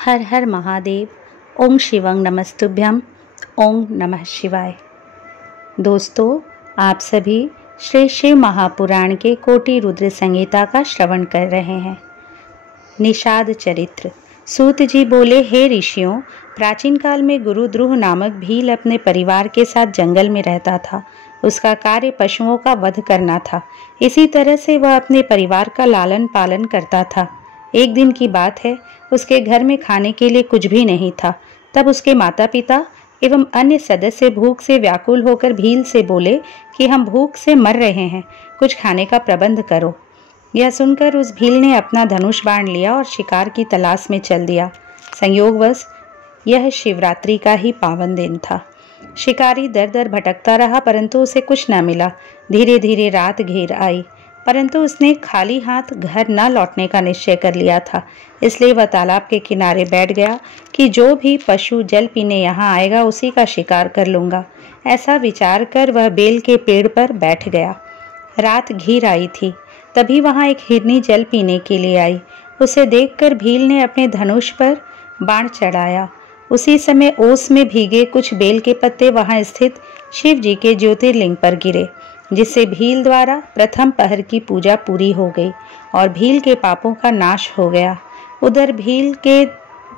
हर हर महादेव। ओम शिवं नमस्तुभ्यम। ओम नमः शिवाय। दोस्तों, आप सभी श्री शिव महापुराण के कोटि रुद्र संहिता का श्रवण कर रहे हैं। निषाद चरित्र। सूत जी बोले, हे ऋषियों, प्राचीन काल में गुरु द्रुह नामक भील अपने परिवार के साथ जंगल में रहता था। उसका कार्य पशुओं का वध करना था। इसी तरह से वह अपने परिवार का लालन पालन करता था। एक दिन की बात है, उसके घर में खाने के लिए कुछ भी नहीं था। तब उसके माता पिता एवं अन्य सदस्य भूख से व्याकुल होकर भील से बोले कि हम भूख से मर रहे हैं, कुछ खाने का प्रबंध करो। यह सुनकर उस भील ने अपना धनुष बाण लिया और शिकार की तलाश में चल दिया। संयोगवश यह शिवरात्रि का ही पावन दिन था। शिकारी दर दर भटकता रहा, परंतु उसे कुछ न मिला। धीरे धीरे रात घेर आई, परंतु उसने खाली हाथ घर न लौटने का निश्चय कर लिया था। इसलिए वह तालाब के किनारे बैठ गया कि जो भी पशु जल पीने यहाँ आएगा उसी का शिकार कर लूँगा। ऐसा विचार कर वह बेल के पेड़ पर बैठ गया। रात घिर आई थी, तभी वहाँ एक हिरनी जल पीने के लिए आई। उसे देखकर भील ने अपने धनुष पर बाण चढ़ाया। उसी समय ओस में भीगे कुछ बेल के पत्ते वहाँ स्थित शिव जी के ज्योतिर्लिंग पर गिरे, जिससे भील द्वारा प्रथम पहर की पूजा पूरी हो गई और भील के पापों का नाश हो गया। उधर भील के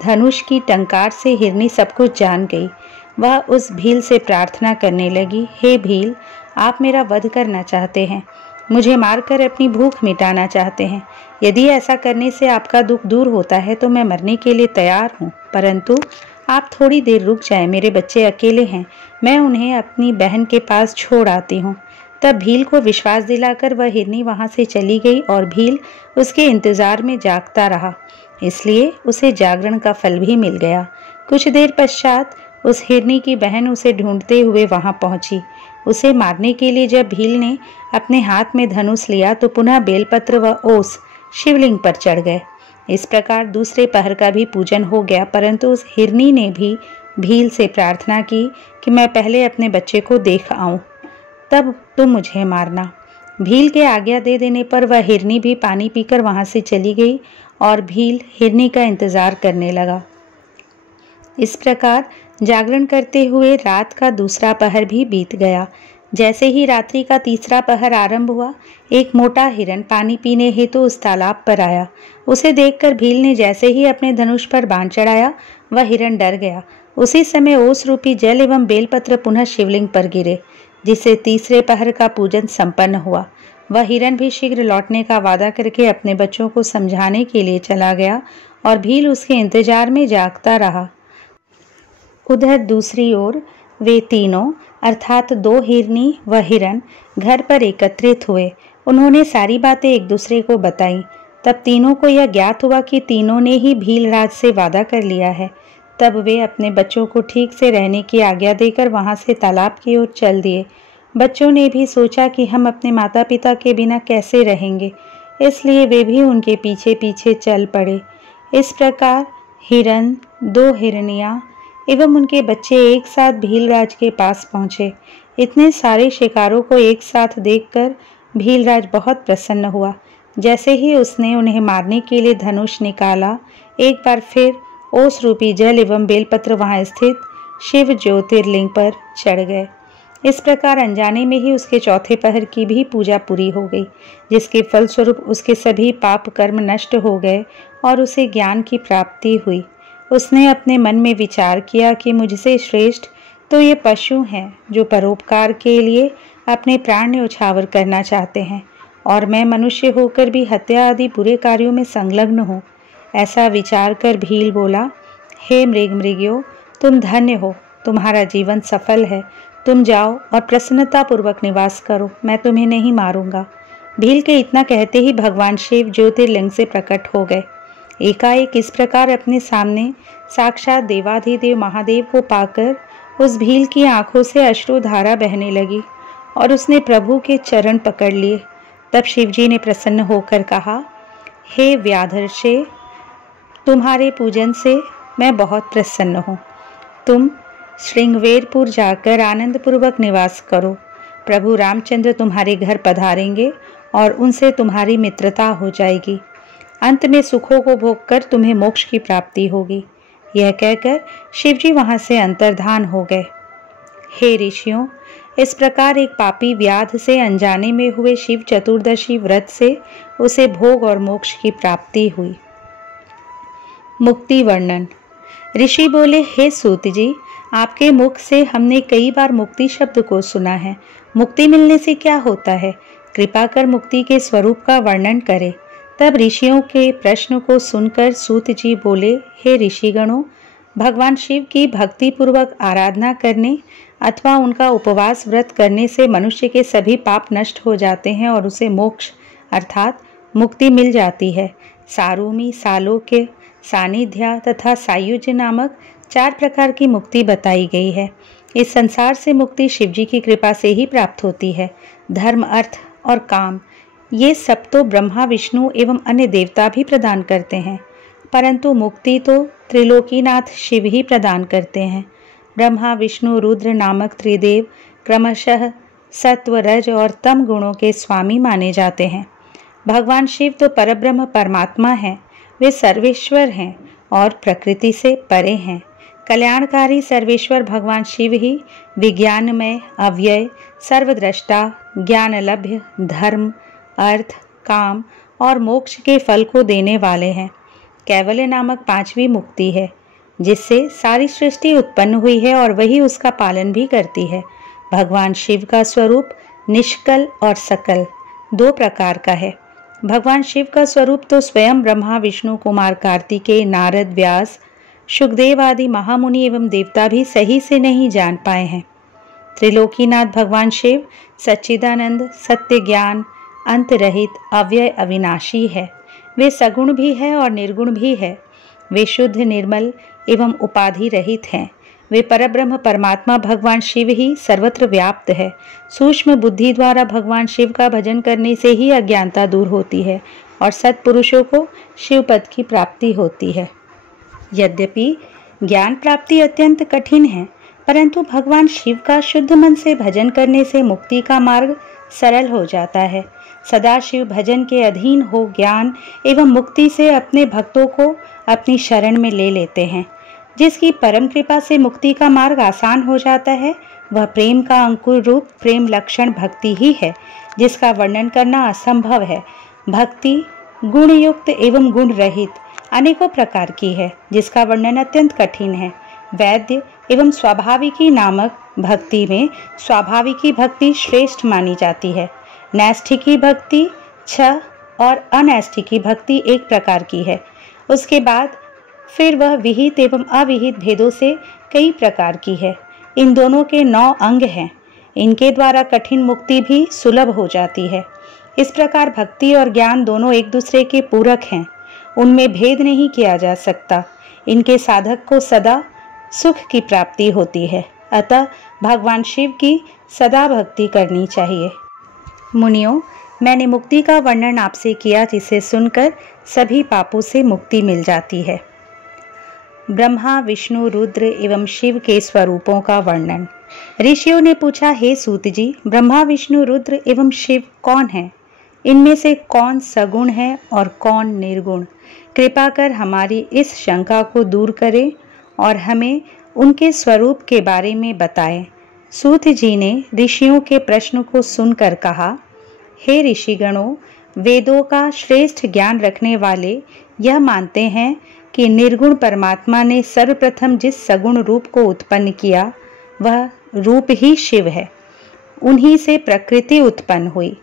धनुष की टंकार से हिरनी सब कुछ जान गई। वह उस भील से प्रार्थना करने लगी, हे भील, आप मेरा वध करना चाहते हैं, मुझे मारकर अपनी भूख मिटाना चाहते हैं। यदि ऐसा करने से आपका दुख दूर होता है तो मैं मरने के लिए तैयार हूँ, परंतु आप थोड़ी देर रुक जाएं। मेरे बच्चे अकेले हैं, मैं उन्हें अपनी बहन के पास छोड़ आती हूँ। तब भील को विश्वास दिलाकर वह हिरनी वहां से चली गई और भील उसके इंतजार में जागता रहा। इसलिए उसे जागरण का फल भी मिल गया। कुछ देर पश्चात उस हिरनी की बहन उसे ढूंढते हुए वहां पहुंची। उसे मारने के लिए जब भील ने अपने हाथ में धनुष लिया तो पुनः बेलपत्र व ओस शिवलिंग पर चढ़ गए। इस प्रकार दूसरे पहर का भी पूजन हो गया, परंतु उस हिरनी ने भी भील से प्रार्थना की कि मैं पहले अपने बच्चे को देख आऊं, तब तुम मुझे मारना। भील के आज्ञा दे देने पर वह हिरनी भी पानी पीकर वहां से चली गई और भील हिरनी का इंतजार करने लगा। इस प्रकार जागरण करते हुए रात का दूसरा पहर भी बीत गया। जैसे ही रात्रि का तीसरा पहर आरंभ हुआ, एक मोटा हिरन पानी पीने हेतु उस तालाब पर आया। उसे देखकर भील ने जैसे ही अपने धनुष पर बाण चढ़ाया, वह हिरन डर गया। उसी समय ओस रूपी जल एवं बेलपत्र पुनः शिवलिंग पर गिरे, जिससे तीसरे पहर का पूजन संपन्न हुआ। वह हिरन भी शीघ्र लौटने का वादा करके अपने बच्चों को समझाने के लिए चला गया और भील उसके इंतजार में जागता रहा। उधर दूसरी ओर वे तीनों अर्थात दो हिरनी व हिरन घर पर एकत्रित हुए। उन्होंने सारी बातें एक दूसरे को बताई। तब तीनों को यह ज्ञात हुआ कि तीनों ने ही भीलराज से वादा कर लिया है। तब वे अपने बच्चों को ठीक से रहने की आज्ञा देकर वहां से तालाब की ओर चल दिए। बच्चों ने भी सोचा कि हम अपने माता पिता के बिना कैसे रहेंगे, इसलिए वे भी उनके पीछे पीछे चल पड़े। इस प्रकार हिरन, दो हिरनियां एवं उनके बच्चे एक साथ भीलराज के पास पहुंचे। इतने सारे शिकारों को एक साथ देखकर भीलराज बहुत प्रसन्न हुआ। जैसे ही उसने उन्हें मारने के लिए धनुष निकाला, एक बार फिर ओस रूपी जल एवं बेलपत्र वहां स्थित शिव ज्योतिर्लिंग पर चढ़ गए। इस प्रकार अनजाने में ही उसके चौथे पहर की भी पूजा पूरी हो गई, जिसके फलस्वरूप उसके सभी पाप कर्म नष्ट हो गए और उसे ज्ञान की प्राप्ति हुई। उसने अपने मन में विचार किया कि मुझसे श्रेष्ठ तो ये पशु हैं जो परोपकार के लिए अपने प्राण न्यौछावर करना चाहते हैं, और मैं मनुष्य होकर भी हत्या आदि बुरे कार्यों में संलग्न हूँ। ऐसा विचार कर भील बोला, हे मृगयो, तुम धन्य हो, तुम्हारा जीवन सफल है। तुम जाओ और प्रसन्नता पूर्वक निवास करो, मैं तुम्हें नहीं मारूंगा। भील के इतना कहते ही भगवान शिव ज्योतिर्लिंग से प्रकट हो गए। एकाएक इस प्रकार अपने सामने साक्षात देवाधिदेव महादेव को पाकर उस भील की आंखों से अश्रुधारा बहने लगी और उसने प्रभु के चरण पकड़ लिए। तब शिवजी ने प्रसन्न होकर कहा, हे व्याधर्षे, तुम्हारे पूजन से मैं बहुत प्रसन्न हूँ। तुम श्रृंगवेरपुर जाकर आनंद पूर्वक निवास करो। प्रभु रामचंद्र तुम्हारे घर पधारेंगे और उनसे तुम्हारी मित्रता हो जाएगी। अंत में सुखों को भोगकर तुम्हें मोक्ष की प्राप्ति होगी। यह कहकर शिवजी वहां से अंतर्धान हो गए। हे ऋषियों, इस प्रकार एक पापी व्याध से अनजाने में हुए शिव चतुर्दशी व्रत से उसे भोग और मोक्ष की प्राप्ति हुई। मुक्ति वर्णन। ऋषि बोले, हे सूत जी, आपके मुख से हमने कई बार मुक्ति शब्द को सुना है। मुक्ति मिलने से क्या होता है? कृपा कर मुक्ति के स्वरूप का वर्णन करें। तब ऋषियों के प्रश्न को सुनकर सूत जी बोले, हे ऋषिगणों, भगवान शिव की भक्ति पूर्वक आराधना करने अथवा उनका उपवास व्रत करने से मनुष्य के सभी पाप नष्ट हो जाते हैं और उसे मोक्ष अर्थात मुक्ति मिल जाती है। सारूमी, सालोक्य, सानिध्या तथा सायुज्य नामक 4 प्रकार की मुक्ति बताई गई है। इस संसार से मुक्ति शिवजी की कृपा से ही प्राप्त होती है। धर्म, अर्थ और काम ये सब तो ब्रह्मा, विष्णु एवं अन्य देवता भी प्रदान करते हैं, परंतु मुक्ति तो त्रिलोकीनाथ शिव ही प्रदान करते हैं। ब्रह्मा, विष्णु, रुद्र नामक त्रिदेव क्रमशः सत्व, रज और तम गुणों के स्वामी माने जाते हैं। भगवान शिव तो परब्रह्म परमात्मा हैं। वे सर्वेश्वर हैं और प्रकृति से परे हैं। कल्याणकारी सर्वेश्वर भगवान शिव ही विज्ञानमय, अव्यय, सर्वद्रष्टा, ज्ञानलभ्य, धर्म, अर्थ, काम और मोक्ष के फल को देने वाले हैं। कैवल्य नामक 5वीं मुक्ति है, जिससे सारी सृष्टि उत्पन्न हुई है और वही उसका पालन भी करती है। भगवान शिव का स्वरूप निष्कल और सकल 2 प्रकार का है। भगवान शिव का स्वरूप तो स्वयं ब्रह्मा, विष्णु, कुमार कार्तिकेय, नारद, व्यास, शुकदेव आदि महामुनि एवं देवता भी सही से नहीं जान पाए हैं। त्रिलोकीनाथ भगवान शिव सच्चिदानंद, सत्य, ज्ञान, अंत रहित, अव्यय, अविनाशी है। वे सगुण भी है और निर्गुण भी है। वे शुद्ध, निर्मल एवं उपाधि रहित हैं। वे परब्रह्म परमात्मा भगवान शिव ही सर्वत्र व्याप्त है। सूक्ष्म बुद्धि द्वारा भगवान शिव का भजन करने से ही अज्ञानता दूर होती है और सत्पुरुषों को शिव पद की प्राप्ति होती है। यद्यपि ज्ञान प्राप्ति अत्यंत कठिन है, परंतु भगवान शिव का शुद्ध मन से भजन करने से मुक्ति का मार्ग सरल हो जाता है। सदा शिव भजन के अधीन हो ज्ञान एवं मुक्ति से अपने भक्तों को अपनी शरण में ले लेते हैं। जिसकी परम कृपा से मुक्ति का मार्ग आसान हो जाता है, वह प्रेम का अंकुर रूप प्रेम लक्षण भक्ति ही है, जिसका वर्णन करना असंभव है। भक्ति गुण युक्त एवं गुण रहित अनेकों प्रकार की है, जिसका वर्णन अत्यंत कठिन है। वैद्य एवं स्वाभाविकी नामक भक्ति में स्वाभाविकी भक्ति श्रेष्ठ मानी जाती है। नैष्ठिकी भक्ति 6 और अनैष्ठिकी भक्ति 1 प्रकार की है। उसके बाद फिर वह विहित एवं अविहित भेदों से कई प्रकार की है। इन दोनों के 9 अंग हैं। इनके द्वारा कठिन मुक्ति भी सुलभ हो जाती है। इस प्रकार भक्ति और ज्ञान दोनों एक दूसरे के पूरक हैं। उनमें भेद नहीं किया जा सकता। इनके साधक को सदा सुख की प्राप्ति होती है। अतः भगवान शिव की सदा भक्ति करनी चाहिए। मुनियों, मैंने मुक्ति का वर्णन आपसे किया, जिसे सुनकर सभी पापों से मुक्ति मिल जाती है। ब्रह्मा, विष्णु, रुद्र एवं शिव के स्वरूपों का वर्णन। ऋषियों ने पूछा, हे सूत जी, ब्रह्मा, विष्णु, रुद्र एवं शिव कौन है? इनमें से कौन सगुण है और कौन निर्गुण? कृपा कर हमारी इस शंका को दूर करें और हमें उनके स्वरूप के बारे में बताएं। सूत जी ने ऋषियों के प्रश्न को सुनकर कहा, हे ऋषिगणों, वेदों का श्रेष्ठ ज्ञान रखने वाले यह मानते हैं कि निर्गुण परमात्मा ने सर्वप्रथम जिस सगुण रूप को उत्पन्न किया, वह रूप ही शिव है। उन्हीं से प्रकृति उत्पन्न हुई।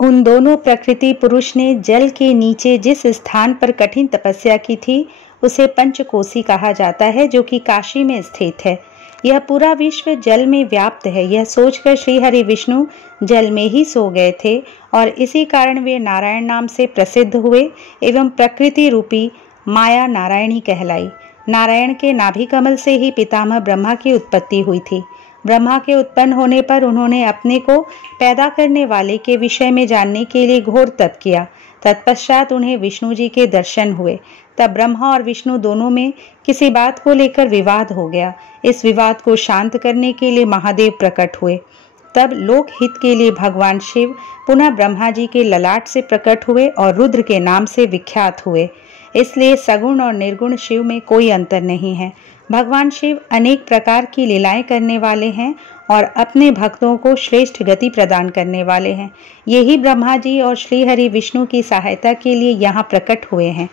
उन दोनों प्रकृति पुरुष ने जल के नीचे जिस स्थान पर कठिन तपस्या की थी, उसे पंचकोशी कहा जाता है, जो कि काशी में स्थित है। यह पूरा विश्व जल में व्याप्त है। यह सोचकर श्री हरि विष्णु जल में ही सो गए थे और इसी कारण वे नारायण नाम से प्रसिद्ध हुए एवं प्रकृति रूपी माया नारायणी कहलाई। नारायण के नाभि कमल से ही पितामह ब्रह्मा की उत्पत्ति हुई थी। ब्रह्मा के उत्पन्न होने पर उन्होंने अपने को पैदा करने वाले के विषय में जानने के लिए घोर तप किया। तत्पश्चात उन्हें विष्णु जी के दर्शन हुए। तब ब्रह्मा और विष्णु दोनों में किसी बात को लेकर विवाद हो गया। इस विवाद को शांत करने के लिए महादेव प्रकट हुए। तब लोक हित के लिए भगवान शिव पुनः ब्रह्मा जी के ललाट से प्रकट हुए और रुद्र के नाम से विख्यात हुए। इसलिए सगुण और निर्गुण शिव में कोई अंतर नहीं है। भगवान शिव अनेक प्रकार की लीलाएं करने वाले हैं और अपने भक्तों को श्रेष्ठ गति प्रदान करने वाले हैं। यही ब्रह्मा जी और श्री हरि विष्णु की सहायता के लिए यहाँ प्रकट हुए हैं।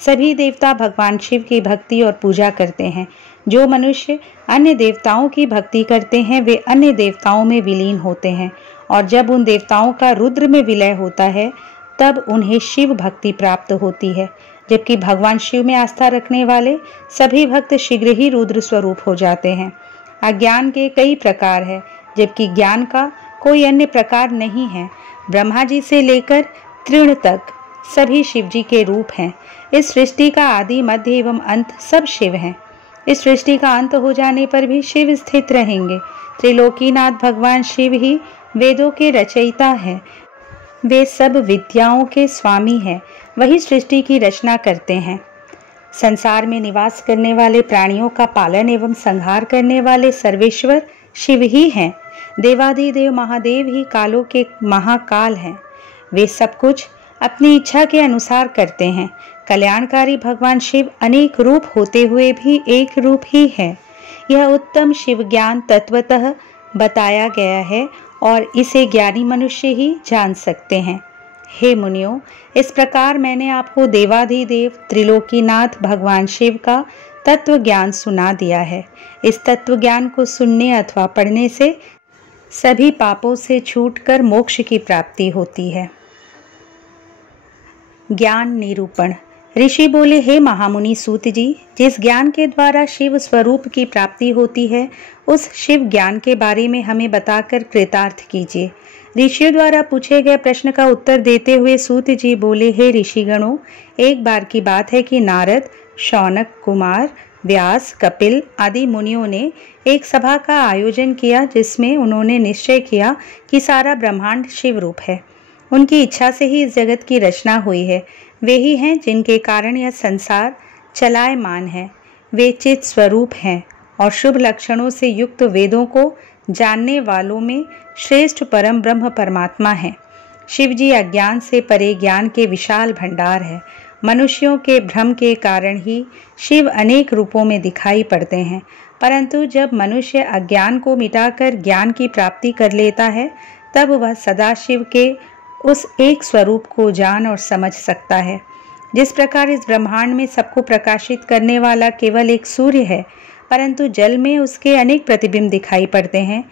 सभी देवता भगवान शिव की भक्ति और पूजा करते हैं। जो मनुष्य अन्य देवताओं की भक्ति करते हैं वे अन्य देवताओं में विलीन होते हैं और जब उन देवताओं का रुद्र में विलय होता है तब उन्हें शिव भक्ति प्राप्त होती है। जबकि भगवान शिव में आस्था रखने वाले सभी भक्त शीघ्र ही रुद्र स्वरूप हो जाते हैं। अज्ञान के कई प्रकार है, जबकि ज्ञान का कोई अन्य प्रकार नहीं है। ब्रह्मा जी से लेकर तृण तक सभी शिव जी के रूप हैं। इस सृष्टि का आदि मध्य एवं अंत सब शिव हैं। इस सृष्टि का अंत हो जाने पर भी शिव स्थित रहेंगे। त्रिलोकीनाथ भगवान शिव ही वेदों के रचयिता हैं। वे सब विद्याओं के स्वामी हैं। वही सृष्टि की रचना करते हैं। संसार में निवास करने वाले प्राणियों का पालन एवं संहार करने वाले सर्वेश्वर शिव ही हैं। देवाधिदेव महादेव ही कालों के महाकाल हैं। वे सब कुछ अपनी इच्छा के अनुसार करते हैं। कल्याणकारी भगवान शिव अनेक रूप होते हुए भी एक रूप ही है। यह उत्तम शिव ज्ञान तत्वतः बताया गया है और इसे ज्ञानी मनुष्य ही जान सकते हैं। हे मुनियों, इस प्रकार मैंने आपको देवाधिदेव त्रिलोकीनाथ भगवान शिव का तत्व ज्ञान सुना दिया है। इस तत्व ज्ञान को सुनने अथवा पढ़ने से सभी पापों से छूटकर मोक्ष की प्राप्ति होती है। ज्ञान निरूपण। ऋषि बोले, हे महामुनि सूत जी, जिस ज्ञान के द्वारा शिव स्वरूप की प्राप्ति होती है उस शिव ज्ञान के बारे में हमें बताकर कृतार्थ कीजिए। ऋषियों द्वारा पूछे गए प्रश्न का उत्तर देते हुए सूत जी बोले, हे ऋषिगणों, एक बार की बात है कि नारद, शौनक कुमार, व्यास, कपिल आदि मुनियों ने एक सभा का आयोजन किया जिसमें उन्होंने निश्चय किया कि सारा ब्रह्मांड शिव रूप है। उनकी इच्छा से ही इस जगत की रचना हुई है। वे ही हैं जिनके कारण यह संसार चलायमान है। वे चित स्वरूप हैं और शुभ लक्षणों से युक्त वेदों को जानने वालों में श्रेष्ठ परम ब्रह्म परमात्मा है। शिव जी अज्ञान से परे ज्ञान के विशाल भंडार है। मनुष्यों के भ्रम के कारण ही शिव अनेक रूपों में दिखाई पड़ते हैं, परंतु जब मनुष्य अज्ञान को मिटाकर ज्ञान की प्राप्ति कर लेता है तब वह सदाशिव के उस एक स्वरूप को जान और समझ सकता है। जिस प्रकार इस ब्रह्मांड में सबको प्रकाशित करने वाला केवल एक सूर्य है, परंतु जल में उसके अनेक प्रतिबिंब दिखाई पड़ते हैं,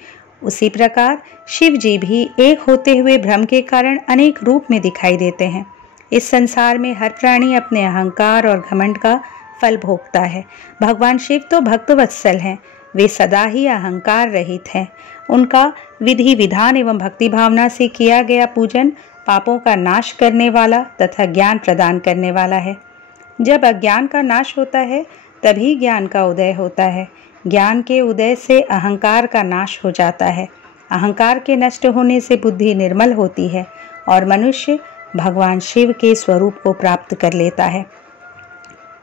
उसी प्रकार शिव जी भी एक होते हुए भ्रम के कारण अनेक रूप में दिखाई देते हैं। इस संसार में हर प्राणी अपने अहंकार और घमंड का फल भोगता है। भगवान शिव तो भक्तवत्सल हैं। वे सदा ही अहंकार रहित हैं। उनका विधि विधान एवं भक्ति भावना से किया गया पूजन पापों का नाश करने वाला तथा ज्ञान प्रदान करने वाला है। जब अज्ञान का नाश होता है तभी ज्ञान का उदय होता है। ज्ञान के उदय से अहंकार का नाश हो जाता है। अहंकार के नष्ट होने से बुद्धि निर्मल होती है और मनुष्य भगवान शिव के स्वरूप को प्राप्त कर लेता है।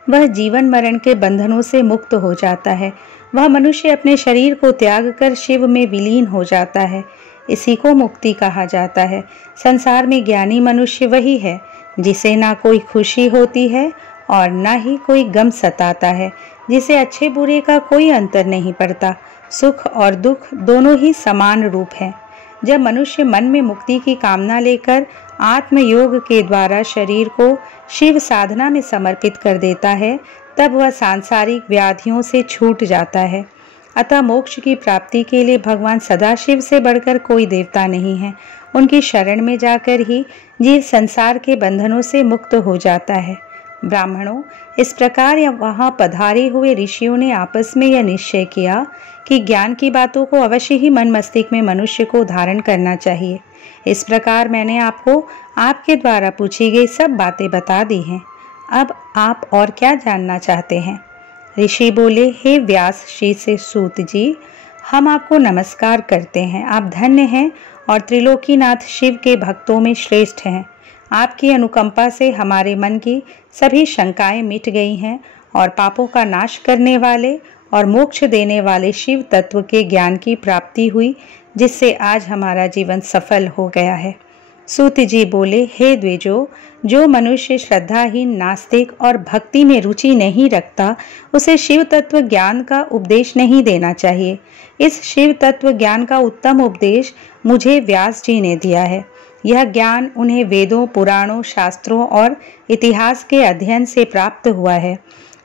वह जीवन मरण के बंधनों से मुक्त हो जाता है। वह मनुष्य अपने शरीर को त्याग कर शिव में विलीन हो जाता है। इसी को मुक्ति कहा जाता है। संसार में ज्ञानी मनुष्य वही है जिसे ना कोई खुशी होती है और ना ही कोई गम सताता है, जिसे अच्छे बुरे का कोई अंतर नहीं पड़ता। सुख और दुख दोनों ही समान रूप हैं। जब मनुष्य मन में मुक्ति की कामना लेकर आत्मयोग के द्वारा शरीर को शिव साधना में समर्पित कर देता है तब वह सांसारिक व्याधियों से छूट जाता है। अतः मोक्ष की प्राप्ति के लिए भगवान सदाशिव से बढ़कर कोई देवता नहीं है। उनकी शरण में जाकर ही जीव संसार के बंधनों से मुक्त हो जाता है। ब्राह्मणों, इस प्रकार वहां पधारे हुए ऋषियों ने आपस में यह निश्चय किया कि ज्ञान की बातों को अवश्य ही मन मस्तिष्क में मनुष्य को धारण करना चाहिए। इस प्रकार मैंने आपको आपके द्वारा पूछी गई सब बातें बता दी हैं। अब आप और क्या जानना चाहते हैं? ऋषि बोले, हे व्यास श्री से सूत जी, हम आपको नमस्कार करते हैं। आप धन्य हैं और त्रिलोकीनाथ शिव के भक्तों में श्रेष्ठ हैं। आपकी अनुकंपा से हमारे मन की सभी शंकाएं मिट गई हैं और पापों का नाश करने वाले और मोक्ष देने वाले शिव तत्व के ज्ञान की प्राप्ति हुई, जिससे आज हमारा जीवन सफल हो गया है। सूत जी बोले, हे द्विजो, जो मनुष्य श्रद्धाहीन, नास्तिक और भक्ति में रुचि नहीं रखता, उसे शिव तत्व ज्ञान का उपदेश नहीं देना चाहिए। इस शिव तत्व ज्ञान का उत्तम उपदेश मुझे व्यास जी ने दिया है। यह ज्ञान उन्हें वेदों, पुराणों, शास्त्रों और इतिहास के अध्ययन से प्राप्त हुआ है।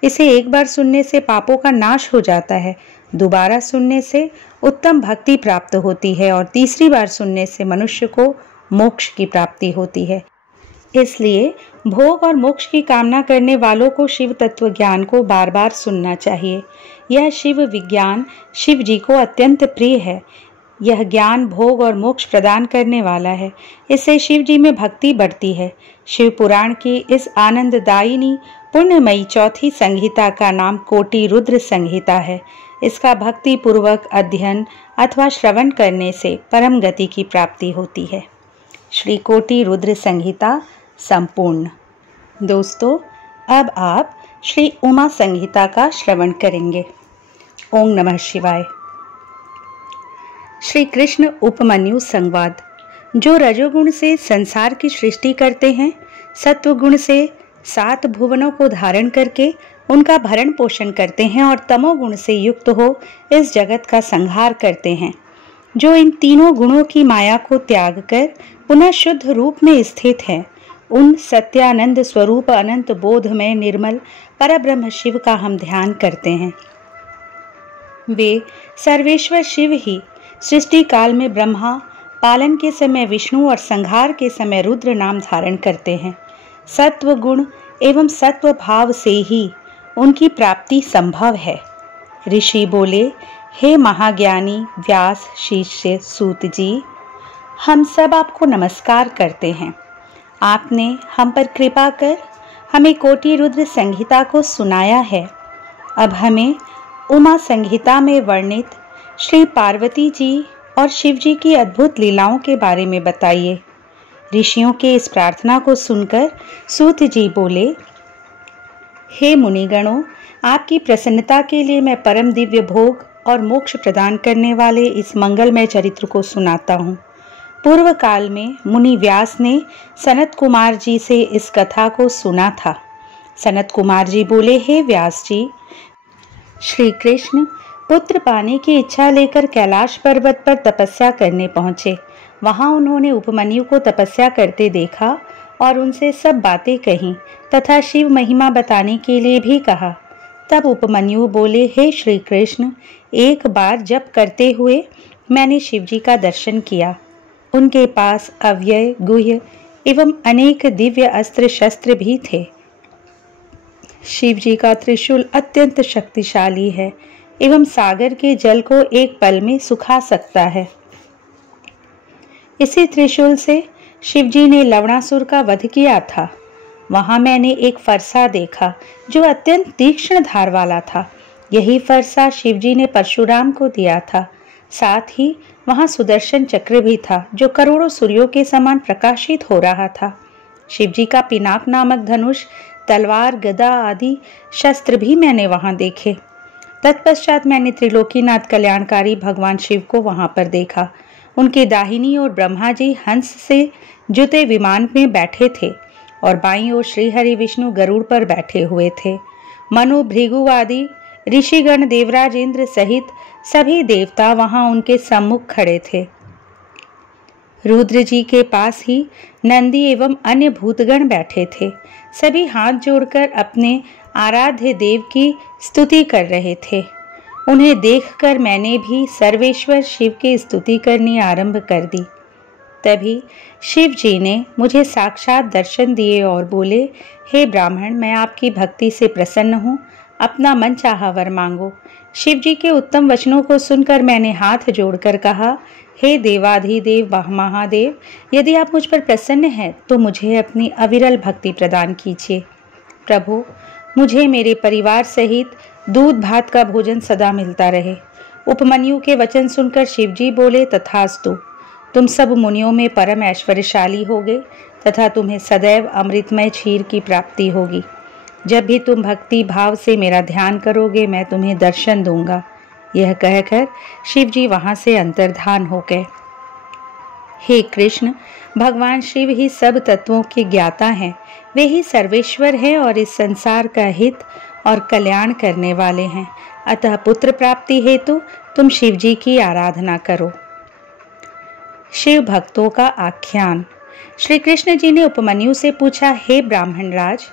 इसे एक बार सुनने से पापों का नाश हो जाता है, दोबारा सुनने से उत्तम भक्ति प्राप्त होती है और तीसरी बार सुनने से मनुष्य को मोक्ष की प्राप्ति होती है। इसलिए भोग और मोक्ष की कामना करने वालों को शिव तत्व ज्ञान को बार बार सुनना चाहिए। यह शिव विज्ञान शिव जी को अत्यंत प्रिय है। यह ज्ञान भोग और मोक्ष प्रदान करने वाला है। इससे शिव जी में भक्ति बढ़ती है। शिव पुराण की इस आनंददायिनी पुण्यमयी चौथी संहिता का नाम कोटि रुद्र संहिता है। इसका भक्ति पूर्वक अध्ययन अथवा श्रवण करने से परम गति की प्राप्ति होती है। श्री कोटि रुद्र संहिता संपूर्ण। दोस्तों, अब आप श्री उमा संहिता का श्रवण करेंगे। ओम नमः शिवाय। श्री कृष्ण उपमन्यु संवाद। जो रजोगुण से संसार की सृष्टि करते हैं, सत्वगुण से 7 भुवनों को धारण करके उनका भरण पोषण करते हैं और तमोगुण से युक्त हो इस जगत का संहार करते हैं, जो इन तीनों गुणों की माया को त्याग कर पुनः शुद्ध रूप में स्थित है, उन सत्यानंद स्वरूप अनंत बोधमय निर्मल परब्रह्म शिव का हम ध्यान करते हैं। वे सर्वेश्वर शिव ही सृष्टि काल में ब्रह्मा, पालन के समय विष्णु और संहार के समय रुद्र नाम धारण करते हैं। सत्व गुण एवं सत्व भाव से ही उनकी प्राप्ति संभव है। ऋषि बोले, हे महाज्ञानी व्यास शिष्य सूत जी, हम सब आपको नमस्कार करते हैं। आपने हम पर कृपा कर हमें कोटि रुद्र संहिता को सुनाया है। अब हमें उमा संहिता में वर्णित श्री पार्वती जी और शिव जी की अद्भुत लीलाओं के बारे में बताइए। ऋषियों के इस प्रार्थना को सुनकर सूत जी बोले, हे मुनिगणों, आपकी प्रसन्नता के लिए मैं परम दिव्य भोग और मोक्ष प्रदान करने वाले इस मंगलमय चरित्र को सुनाता हूँ। पूर्व काल में मुनि व्यास ने सनत कुमार जी से इस कथा को सुना था। सनत कुमार जी बोले, हे व्यास जी, श्री कृष्ण पुत्र पाने की इच्छा लेकर कैलाश पर्वत पर तपस्या करने पहुंचे। वहां उन्होंने उपमन्यु को तपस्या करते देखा और उनसे सब बातें कहीं तथा शिव महिमा बताने के लिए भी कहा। तब उपमन्यु बोले, हे श्री कृष्ण, एक बार जप करते हुए मैंने शिव जी का दर्शन किया। उनके पास अव्यय, गुह्य एवं अनेक दिव्य अस्त्र शस्त्र भी थे। शिव जी का त्रिशूल अत्यंत शक्तिशाली है एवं सागर के जल को एक पल में सुखा सकता है। इसी त्रिशूल से शिव जी ने लवणासुर का वध किया था। वहां मैंने एक फरसा देखा जो अत्यंत तीक्ष्ण धार वाला था। यही फरसा शिव जी ने परशुराम को दिया था। साथ ही वहां सुदर्शन चक्र भी था जो करोड़ों सूर्यों के समान प्रकाशित हो रहा था। शिव जी का पिनाक नामक धनुष, तलवार, गदा आदि शस्त्र भी मैंने वहां देखे। तत्पश्चात मैंने त्रिलोकीनाथ कल्याणकारी भगवान शिव को वहां पर देखा। उनके दाहिनी ओर ब्रह्मा जी हंस से जुते विमान में बैठे थे और बाईं ओर श्रीहरि विष्णु गरुड़ पर बैठे हुए थे। मनु, भृगु आदि ऋषिगण, देवराज इंद्र सहित सभी देवता वहां उनके सम्मुख खड़े थे। रुद्र जी के पास ही नंदी एवं अन्य भूतगण बैठे थे। सभी हाथ जोड़कर अपने आराध्य देव की स्तुति कर रहे थे। उन्हें देखकर मैंने भी सर्वेश्वर शिव की स्तुति करनी आरंभ कर दी। तभी शिव जी ने मुझे साक्षात दर्शन दिए और बोले, हे ब्राह्मण, मैं आपकी भक्ति से प्रसन्न हूँ, अपना मन चाहा वर मांगो। शिव जी के उत्तम वचनों को सुनकर मैंने हाथ जोड़कर कहा, हे देवाधिदेव महादेव, यदि आप मुझ पर प्रसन्न हैं तो मुझे अपनी अविरल भक्ति प्रदान कीजिए। प्रभु, मुझे मेरे परिवार सहित दूध भात का भोजन सदा मिलता रहे। उपमन्यु के वचन सुनकर शिवजी बोले, तथास्तु, तुम सब मुनियों में परम ऐश्वर्यशाली होगे तथा तुम्हें सदैव अमृतमय क्षीर की प्राप्ति होगी। जब भी तुम भक्ति भाव से मेरा ध्यान करोगे मैं तुम्हें दर्शन दूंगा। यह कहकर शिव जी वहां से अंतर्धान हो गए। हे कृष्ण, भगवान शिव ही सब तत्वों के ज्ञाता हैं। वे ही सर्वेश्वर हैं और इस संसार का हित और कल्याण करने वाले हैं। अतः पुत्र प्राप्ति हेतु तुम शिव जी की आराधना करो। शिव भक्तों का आख्यान। श्री कृष्ण जी ने उपमन्यु से पूछा, हे ब्राह्मण राज,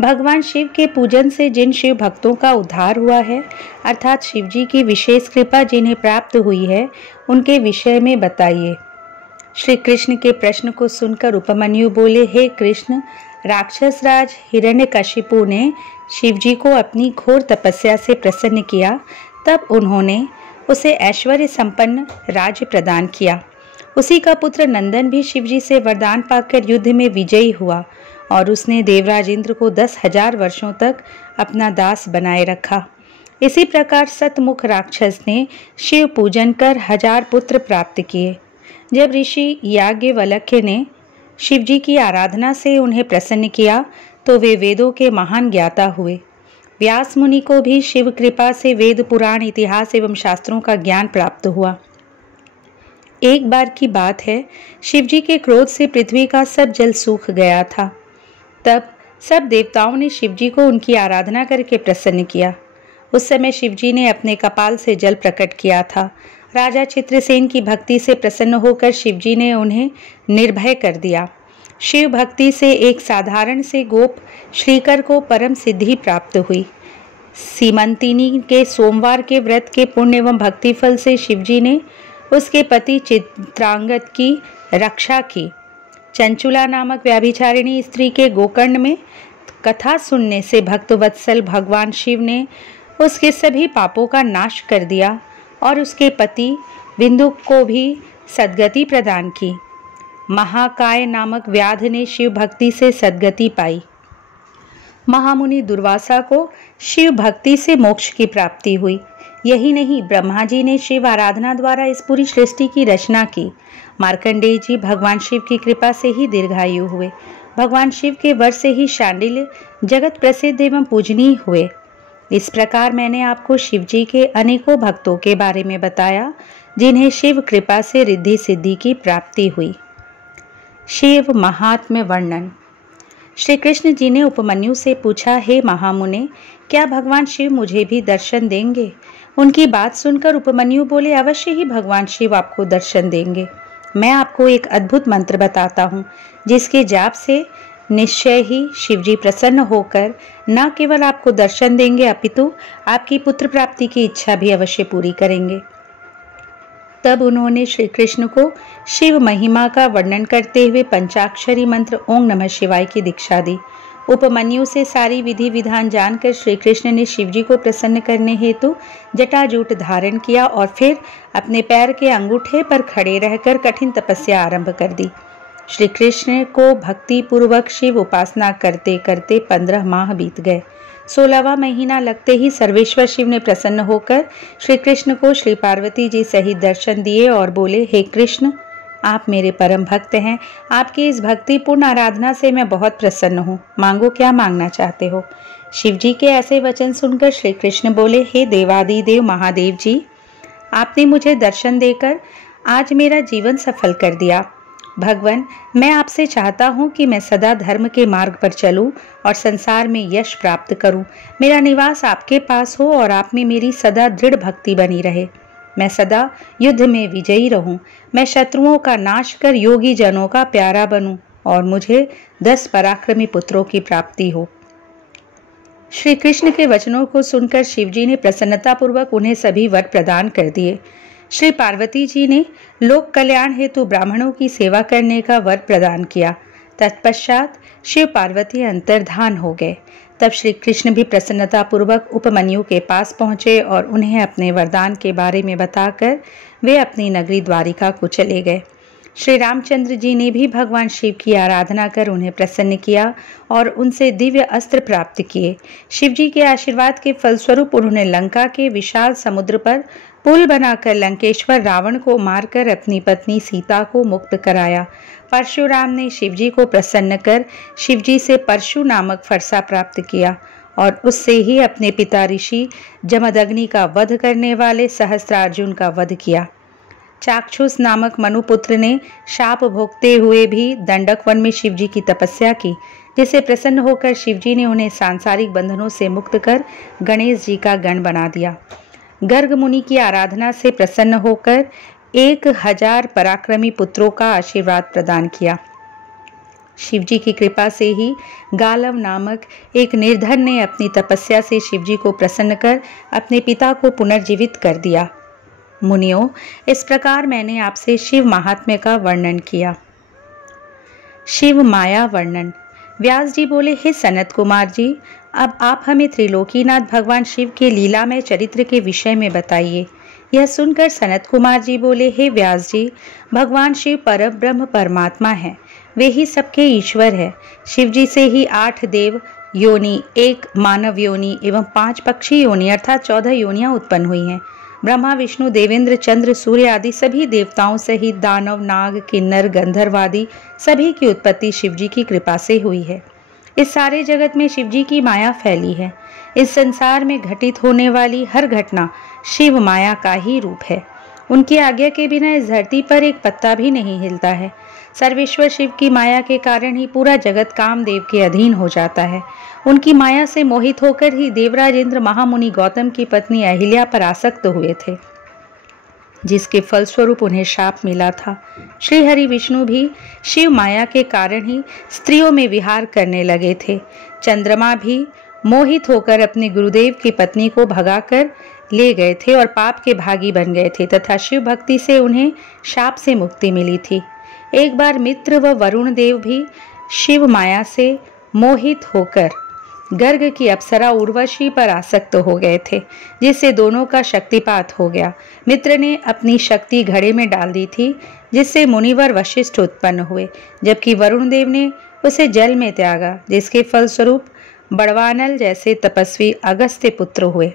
भगवान शिव के पूजन से जिन शिव भक्तों का उद्धार हुआ है, अर्थात शिव जी की विशेष कृपा जिन्हें प्राप्त हुई है, उनके विषय में बताइए। श्री कृष्ण के प्रश्न को सुनकर उपमन्यु बोले, हे कृष्ण, राक्षस राज हिरण्यकशिपु ने शिव जी को अपनी घोर तपस्या से प्रसन्न किया। तब उन्होंने उसे ऐश्वर्य संपन्न राज्य प्रदान किया। उसी का पुत्र नंदन भी शिव जी से वरदान पाकर युद्ध में विजयी हुआ और उसने देवराज इंद्र को 10,000 वर्षों तक अपना दास बनाए रखा। इसी प्रकार सतमुख राक्षस ने शिव पूजन कर 1000 पुत्र प्राप्त किए। जब ऋषि याज्ञवल्क्य ने शिव जी की आराधना से उन्हें प्रसन्न किया तो वे वेदों के महान ज्ञाता हुए। व्यास मुनि को भी शिव कृपा से वेद पुराण इतिहास एवं शास्त्रों का ज्ञान प्राप्त हुआ। एक बार की बात है, शिव जी के क्रोध से पृथ्वी का सब जल सूख गया था। तब सब देवताओं ने शिव जी को उनकी आराधना करके प्रसन्न किया। उस समय शिव जी ने अपने कपाल से जल प्रकट किया था। राजा चित्रसेन की भक्ति से प्रसन्न होकर शिव जी ने उन्हें निर्भय कर दिया। शिव भक्ति से एक साधारण से गोप श्रीकर को परम सिद्धि प्राप्त हुई। सीमंतिनी के सोमवार के व्रत के पुण्य एवं भक्ति फल से शिव जी ने उसके पति चित्रांगद की रक्षा की। चंचुला नामक व्याभिचारिणी स्त्री के गोकर्ण में कथा सुनने से भक्तवत्सल भगवान शिव ने उसके सभी पापों का नाश कर दिया और उसके पति बिंदु को भी सद्गति प्रदान की। महाकाय नामक व्याध ने शिव भक्ति से सद्गति पाई। महामुनि दुर्वासा को शिव भक्ति से मोक्ष की प्राप्ति हुई। यही नहीं, ब्रह्मा जी ने शिव आराधना द्वारा इस पूरी सृष्टि की रचना की। मार्कंडेय जी भगवान शिव की कृपा से ही दीर्घायु हुए। भगवान शिव के वर से ही शांडिल्य जगत प्रसिद्ध एवं पूजनीय हुए। इस प्रकार मैंने आपको शिव जी के अनेकों भक्तों के बारे में बताया जिन्हें शिव कृपा से रिद्धि सिद्धि की प्राप्ति हुई। शिव महात्म्य वर्णन। श्री कृष्ण जी ने उपमन्यु से पूछा, हे महामुने, क्या भगवान शिव मुझे भी दर्शन देंगे? उनकी बात सुनकर उपमन्यु बोले, अवश्य ही भगवान शिव आपको दर्शन देंगे। मैं आपको एक अद्भुत मंत्र बताता हूँ जिसके जाप से निश्चय ही शिव जी प्रसन्न होकर न केवल आपको दर्शन देंगे अपितु आपकी पुत्र प्राप्ति की इच्छा भी अवश्य पूरी करेंगे। तब उन्होंने श्री कृष्ण को शिव महिमा का वर्णन करते हुए पंचाक्षरी मंत्र ओम नमः शिवाय की दीक्षा दी। उपमन्यु से सारी विधि विधान जानकर श्री कृष्ण ने शिव जी को प्रसन्न करने हेतु जटाजूट धारण किया और फिर अपने पैर के अंगूठे पर खड़े रहकर कठिन तपस्या आरंभ कर दी। श्री कृष्ण को भक्ति पूर्वक शिव उपासना करते करते 15 माह बीत गए। 16वां महीना लगते ही सर्वेश्वर शिव ने प्रसन्न होकर श्री कृष्ण को श्री पार्वती जी सहित दर्शन दिए और बोले, हे कृष्ण, आप मेरे परम भक्त हैं। आपकी इस भक्तिपूर्ण आराधना से मैं बहुत प्रसन्न हूँ। मांगो, क्या मांगना चाहते हो? शिव जी के ऐसे वचन सुनकर श्री कृष्ण बोले, हे देवादिदेव महादेव जी, आपने मुझे दर्शन देकर आज मेरा जीवन सफल कर दिया। भगवान, मैं आपसे चाहता हूँ कि मैं सदा धर्म के मार्ग पर चलूँ और संसार में यश प्राप्त करूँ। मेरा निवास आपके पास हो और आप में मेरी सदा दृढ़ भक्ति बनी रहे। मैं सदा युद्ध में विजयी रहूं। मैं शत्रुओं का नाश कर योगी जनों का प्यारा बनूं और मुझे 10 पराक्रमी पुत्रों की प्राप्ति हो। श्री कृष्ण के वचनों को सुनकर शिवजी ने प्रसन्नतापूर्वक उन्हें सभी वर प्रदान कर दिए। श्री पार्वती जी ने लोक कल्याण हेतु ब्राह्मणों की सेवा करने का वर प्रदान किया। तत्पश्चात शिव पार्वती अंतर्धान हो गए। तब श्री कृष्ण भी प्रसन्नतापूर्वक उपमन्यु के पास पहुंचे और उन्हें अपने वरदान के बारे में बताकर वे अपनी नगरी द्वारिका को चले गए। श्री रामचंद्र जी ने भी भगवान शिव की आराधना कर उन्हें प्रसन्न किया और उनसे दिव्य अस्त्र प्राप्त किए। शिव जी के आशीर्वाद के फलस्वरूप उन्होंने लंका के विशाल समुद्र पर पुल बनाकर लंकेश्वर रावण को मारकर अपनी पत्नी सीता को मुक्त कराया। परशुराम ने शिव जी को प्रसन्न कर शिव जी से परशु नामक फरसा प्राप्त किया और उससे ही अपने पिता ऋषि जमदग्नि का वध करने वाले सहस्त्रार्जुन का वध किया। चाक्षुष नामक मनुपुत्र ने शाप भोगते हुए भी दंडक वन में शिव जी की तपस्या की, जिसे प्रसन्न होकर शिव जी ने उन्हें सांसारिक बंधनों से मुक्त कर गणेश जी का गण बना दिया। गर्ग मुनि की आराधना से प्रसन्न होकर 1000 पराक्रमी पुत्रों का आशीर्वाद प्रदान किया। शिव जी की कृपा से ही गालव नामक एक निर्धन ने अपनी तपस्या से शिव जी को प्रसन्न कर अपने पिता को पुनर्जीवित कर दिया। मुनियों, इस प्रकार मैंने आपसे शिव महात्म्य का वर्णन किया। शिव माया वर्णन। व्यास जी बोले, हे सनत कुमार जी, अब आप हमें त्रिलोकीनाथ भगवान शिव के लीलामय चरित्र के विषय में बताइए। यह सुनकर सनत कुमार जी बोले, हे व्यास जी, भगवान शिव परब्रह्म परमात्मा है, वे ही सबके ईश्वर है। शिव जी से ही 8 देव योनि, 1 मानव योनि एवं 5 पक्षी योनि अर्थात 14 योनियां उत्पन्न हुई हैं। ब्रह्मा, विष्णु, देवेंद्र, चंद्र, सूर्य आदि सभी देवताओं सहित दानव, नाग, किन्नर, गंधर्व आदि सभी की उत्पत्ति शिव जी की कृपा से हुई है। इस सारे जगत में शिव जी की माया फैली है। इस संसार में घटित होने वाली हर घटना शिव माया का ही रूप है। उनकी आज्ञा के बिना इस धरती पर एक पत्ता भी नहीं हिलता है। सर्वेश्वर शिव की माया के कारण ही पूरा जगत कामदेव के अधीन हो जाता है। उनकी माया से मोहित होकर ही देवराज इंद्र महामुनि गौतम की पत्नी अहिल्या पर आसक्त हुए थे, जिसके फलस्वरूप उन्हें शाप मिला था। श्री हरि विष्णु भी शिव माया के कारण ही स्त्रियों में विहार करने लगे थे। चंद्रमा भी मोहित होकर अपने गुरुदेव की पत्नी को भगाकर ले गए थे और पाप के भागी बन गए थे तथा शिव भक्ति से उन्हें शाप से मुक्ति मिली थी। एक बार मित्र व वरुण देव भी शिव माया से मोहित होकर गर्ग की अप्सरा उर्वशी पर आसक्त हो गए थे, जिससे दोनों का शक्तिपात हो गया। मित्र ने अपनी शक्ति घड़े में डाल दी थी, जिससे मुनिवर वशिष्ठ उत्पन्न हुए, जबकि वरुण देव ने उसे जल में त्यागा, जिसके फलस्वरूप बड़वानल जैसे तपस्वी अगस्त्य पुत्र हुए।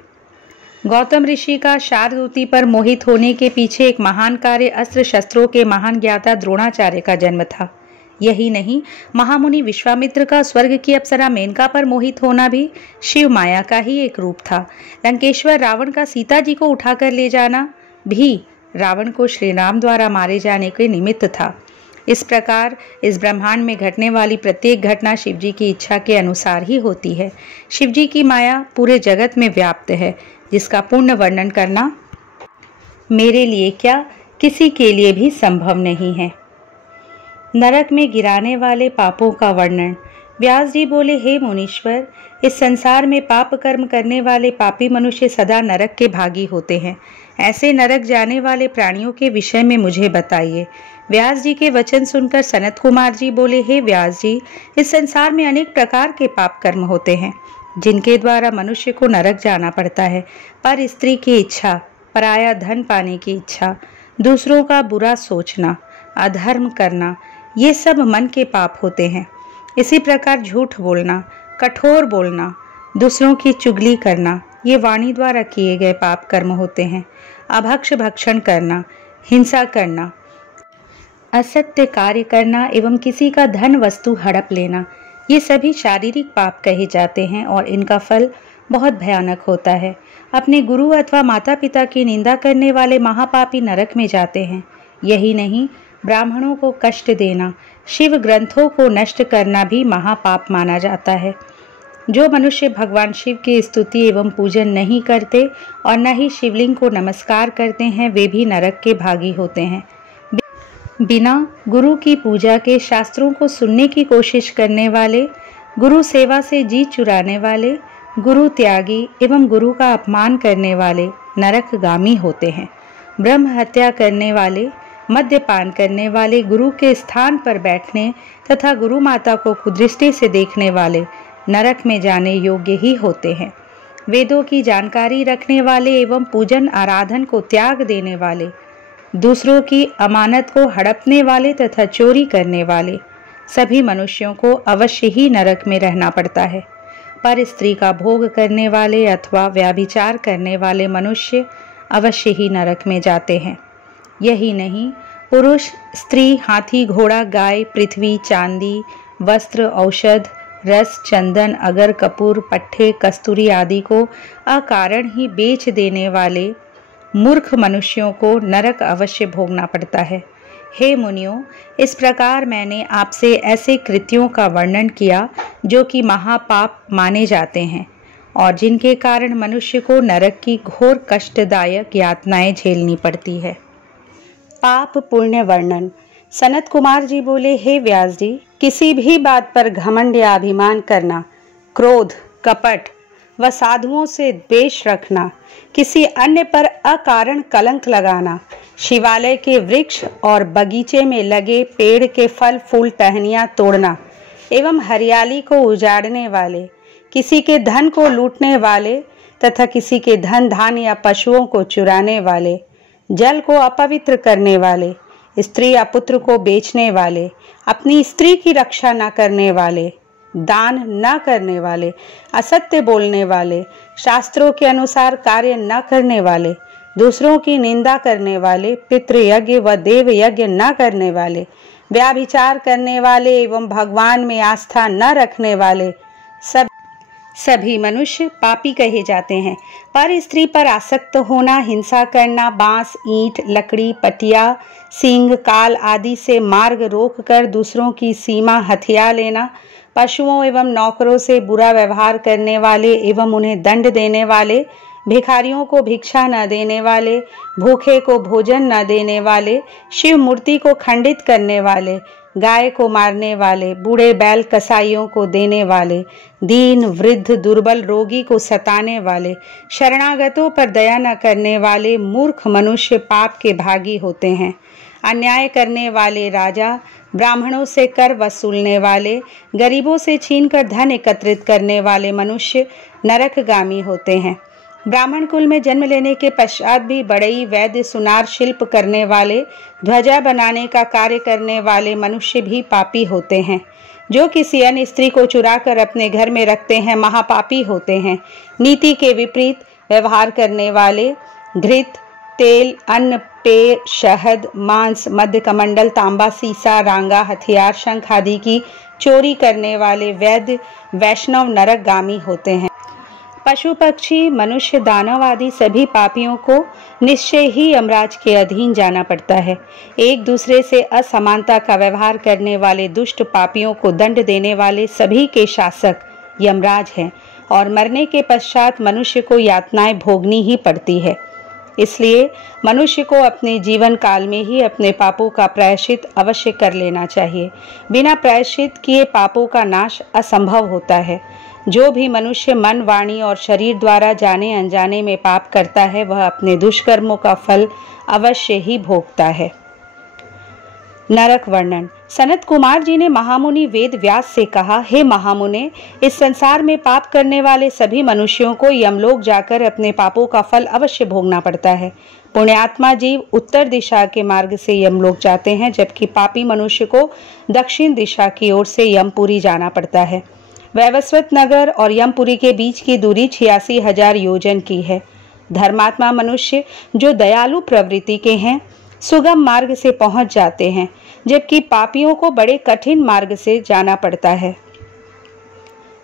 गौतम ऋषि का शारदूती पर मोहित होने के पीछे एक महान कार्य अस्त्र शस्त्रों के महान ज्ञाता द्रोणाचार्य का जन्म था। यही नहीं, महामुनि विश्वामित्र का स्वर्ग की अप्सरा मेनका पर मोहित होना भी शिव माया का ही एक रूप था। लंकेश्वर रावण का सीता जी को उठाकर ले जाना भी रावण को श्री राम द्वारा मारे जाने के निमित्त था। इस प्रकार इस ब्रह्मांड में घटने वाली प्रत्येक घटना शिव जी की इच्छा के अनुसार ही होती है। शिव जी की माया पूरे जगत में व्याप्त है, जिसका पूर्ण वर्णन करना मेरे लिए क्या किसी के लिए भी संभव नहीं है। नरक में गिराने वाले पापों का वर्णन। व्यास जी बोले, हे मुनीश्वर, इस संसार में पाप कर्म करने वाले पापी मनुष्य सदा नरक के भागी होते हैं। ऐसे नरक जाने वाले प्राणियों के विषय में मुझे बताइए। व्यास जी के वचन सुनकर सनत कुमार जी बोले, हे व्यास जी, इस संसार में अनेक प्रकार के पाप कर्म होते हैं, जिनके द्वारा मनुष्य को नरक जाना पड़ता है। पर स्त्री की इच्छा, पराया धन पाने की इच्छा, दूसरों का बुरा सोचना, अधर्म करना, ये सब मन के पाप होते हैं। इसी प्रकार झूठ बोलना, कठोर बोलना, दूसरों की चुगली करना, ये वाणी द्वारा किए गए पाप कर्म होते हैं। अभक्ष भक्षण करना, हिंसा करना, असत्य कार्य करना एवं किसी का धन वस्तु हड़प लेना, ये सभी शारीरिक पाप कहे जाते हैं और इनका फल बहुत भयानक होता है। अपने गुरु अथवा माता पिता की निंदा करने वाले महापापी नरक में जाते हैं। यही नहीं, ब्राह्मणों को कष्ट देना, शिव ग्रंथों को नष्ट करना भी महापाप माना जाता है। जो मनुष्य भगवान शिव की स्तुति एवं पूजन नहीं करते और न ही शिवलिंग को नमस्कार करते हैं, वे भी नरक के भागी होते हैं। बिना गुरु की पूजा के शास्त्रों को सुनने की कोशिश करने वाले, गुरु सेवा से जी चुराने वाले, गुरु त्यागी एवं गुरु का अपमान करने वाले नरकगामी होते हैं। ब्रह्म हत्या करने वाले, मद्यपान करने वाले, गुरु के स्थान पर बैठने तथा गुरु माता को कुदृष्टि से देखने वाले नरक में जाने योग्य ही होते हैं। वेदों की जानकारी रखने वाले एवं पूजन आराधन को त्याग देने वाले, दूसरों की अमानत को हड़पने वाले तथा चोरी करने वाले सभी मनुष्यों को अवश्य ही नरक में रहना पड़ता है। पर स्त्री का भोग करने वाले अथवा व्यभिचार करने वाले मनुष्य अवश्य ही नरक में जाते हैं। यही नहीं, पुरुष, स्त्री, हाथी, घोड़ा, गाय, पृथ्वी, चांदी, वस्त्र, औषध, रस, चंदन, अगर, कपूर, पट्टे, कस्तूरी आदि को अकारण ही बेच देने वाले मूर्ख मनुष्यों को नरक अवश्य भोगना पड़ता है। हे मुनियों, इस प्रकार मैंने आपसे ऐसे कृत्यों का वर्णन किया जो कि महापाप माने जाते हैं और जिनके कारण मनुष्य को नरक की घोर कष्टदायक यातनाएं झेलनी पड़ती है। पाप पुण्य वर्णन। सनत कुमार जी बोले, हे व्यास जी, किसी भी बात पर घमंड या अभिमान करना, क्रोध, कपट व साधुओं से द्वेष रखना, किसी अन्य पर अकारण कलंक लगाना, शिवालय के वृक्ष और बगीचे में लगे पेड़ के फल फूल टहनियाँ तोड़ना एवं हरियाली को उजाड़ने वाले, किसी के धन को लूटने वाले तथा किसी के धन धान या पशुओं को चुराने वाले, जल को अपवित्र करने वाले, स्त्री या पुत्र को बेचने वाले, अपनी स्त्री की रक्षा न करने वाले, दान न करने वाले, असत्य बोलने वाले, शास्त्रों के अनुसार कार्य न करने वाले, दूसरों की निंदा करने वाले, पितृयज्ञ व देव यज्ञ न करने वाले, व्यभिचार करने वाले एवं भगवान में आस्था न रखने वाले सभी मनुष्य पापी कहे जाते हैं। पर स्त्री पर आसक्त होना, हिंसा करना, बांस, ईंट, लकड़ी, पटिया, सींग, काल आदि से मार्ग रोककर दूसरों की सीमा हथिया लेना, पशुओं एवं नौकरों से बुरा व्यवहार करने वाले एवं उन्हें दंड देने वाले, भिखारियों को भिक्षा न देने वाले, भूखे को भोजन न देने वाले, शिव मूर्ति को खंडित करने वाले, गाय को मारने वाले, बूढ़े बैल कसाईयों को देने वाले, दीन वृद्ध दुर्बल रोगी को सताने वाले, शरणागतों पर दया न करने वाले मूर्ख मनुष्य पाप के भागी होते हैं। अन्याय करने वाले राजा, ब्राह्मणों से कर वसूलने वाले, गरीबों से छीनकर धन एकत्रित करने वाले मनुष्य नरकगामी होते हैं। ब्राह्मण कुल में जन्म लेने के पश्चात भी बढ़ई, वैद्य, सुनार, शिल्प करने वाले, ध्वजा बनाने का कार्य करने वाले मनुष्य भी पापी होते हैं। जो किसी अन्य स्त्री को चुराकर अपने घर में रखते हैं महापापी होते हैं। नीति के विपरीत व्यवहार करने वाले, घृत, तेल, अन्न, पेय, शहद, मांस, मध्य कमंडल, तांबा, सीसा, रांगा, हथियार, शंख आदि की चोरी करने वाले वैद्य वैष्णव नरकगामी होते हैं। पशु पक्षी मनुष्य दानव आदि सभी पापियों को निश्चय ही यमराज के अधीन जाना पड़ता है। एक दूसरे से असमानता का व्यवहार करने वाले दुष्ट पापियों को दंड देने वाले सभी के शासक यमराज हैं और मरने के पश्चात मनुष्य को यातनाएं भोगनी ही पड़ती है। इसलिए मनुष्य को अपने जीवन काल में ही अपने पापों का प्रायश्चित अवश्य कर लेना चाहिए। बिना प्रायश्चित किए पापों का नाश असंभव होता है। जो भी मनुष्य मन, वाणी और शरीर द्वारा जाने अनजाने में पाप करता है वह अपने दुष्कर्मों का फल अवश्य ही भोगता है। नरक वर्णन। सनत कुमार जी ने महामुनि वेद व्यास से कहा, हे महामुने, इस संसार में पाप करने वाले सभी मनुष्यों को यमलोक जाकर अपने पापों का फल अवश्य भोगना पड़ता है। पुण्यात्मा जीव उत्तर दिशा के मार्ग से यमलोक जाते हैं, जबकि पापी मनुष्य को दक्षिण दिशा की ओर से यमपुरी जाना पड़ता है। वैवस्वत नगर और यमपुरी के बीच की दूरी 86,000 योजन की है। धर्मात्मा मनुष्य जो दयालु प्रवृत्ति के हैं सुगम मार्ग से पहुंच जाते हैं, जबकि पापियों को बड़े कठिन मार्ग से जाना पड़ता है।